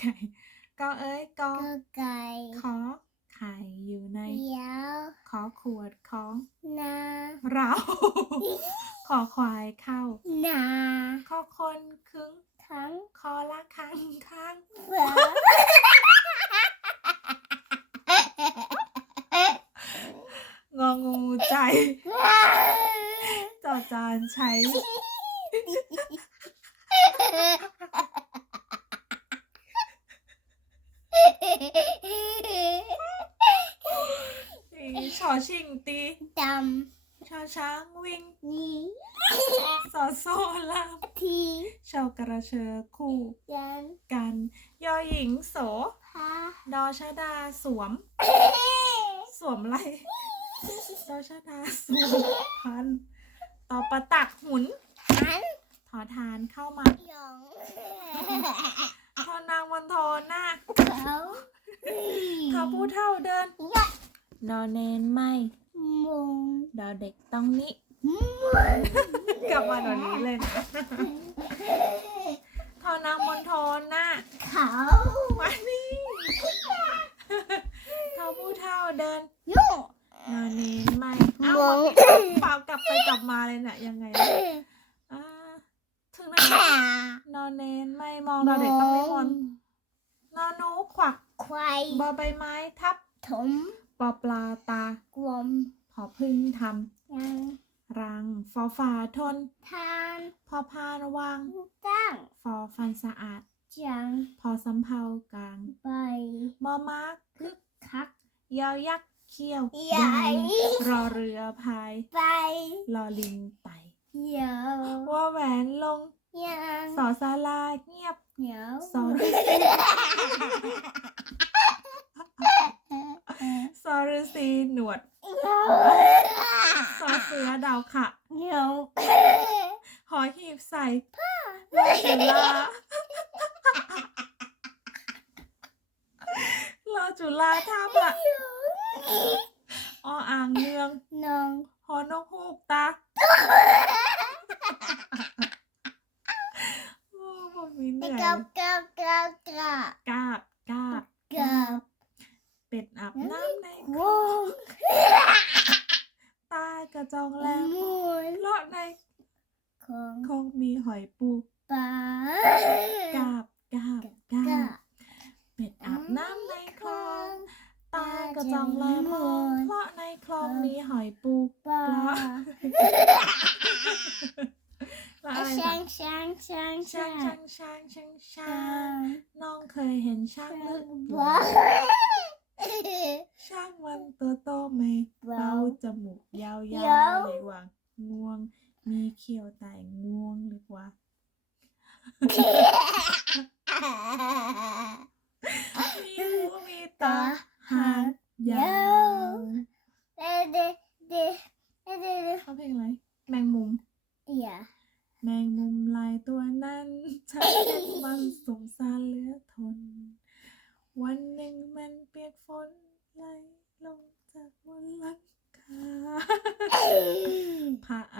ไก่กอเอ้ยกอก็ไก่ขอไข่อยู่ในเดียวขอขวดของนาเรา ขอควายเข้านาขอคนครึ่งทั้งคอละครังข้างเฟืององูใจจอจานใช้ ชอชิงตีดชอช้างวิ่งำนี้สอโซลามทีชอกระเชอคู่ยันกัน ยอหญิงโส พาดอชะดาสวม สวมอะไร ดอชะดาสวมพัน ต่อประตักหุน หันถอทานเข้ามา หยองทอนางวันโทนาคเขาทอผู้เท่าเดินยะ นอนเนนไม่มุงดอเด็กต้องนี้มุงกลับมาตอนนี้เลยนะทอนางมนโทนาคเขามานี่ทอผู้เท่าเดินยุ่งนอนเนนไม่เอ้ามุงเปล่ากลับไปกลับมาเลยน่ะยังไงนะอ่าถึงไหนแล้วนอนเนนไม่มองดอเด็กต้องไม่มนนอนหนูขวักควายบอใบไม้ทับถม ปอปลาตากลมพอพึ่งทยังำรังฟอฝาทน ทานพอพานวางตั้งฟอฟันสะอาด จังพอสำเภากลางใบมอมาคึกคัก ยอยักษ์เขี้ยวใหญ่ดินรอเรือพายใบรอลิงไต่เหี่ยวว่าแหวนลงยังสอสาลาเงียบ เหนียว สอ ฤสอฤษีหนวดสอเสือดาวขะเหนียวหอหีบใส่ลอจุฬาลอจุฬาท่าพระออ่างเนืองน้องหอนกฮูกตาโอ้ผมมีเหนื่อย กับกับกับกับ กาบกาบ กับ เป็ดอาบน้ำใน วงตากระจองแลมมูลเลาะในของคงมีหอยปูปลากาบกาบกากับเป็ดอาบน้ำในคลองตากระจองแลมองเลาะในคลองมีหอยปูปลาช้างช้างช้างช้างช้างช้างช้างช้างน้องเคยเห็นช้างหรือเปล่า ช้างมันตัวโตไหมเบาเบาจมูกยาวยาวๆเลยว่างง่วง มีเขี้ยวแต่ง่วงหรือว่ามีหูมีตาหางยาวเดเดเดเดเดเขาเพลงอะไร แมงมุมอย่าแมงมุมลายตัวนั้นฉันเห็นมันสงสารเหลือทน วันหนึ่งมันเปียกฝ นไหลลงจากบนหลังคา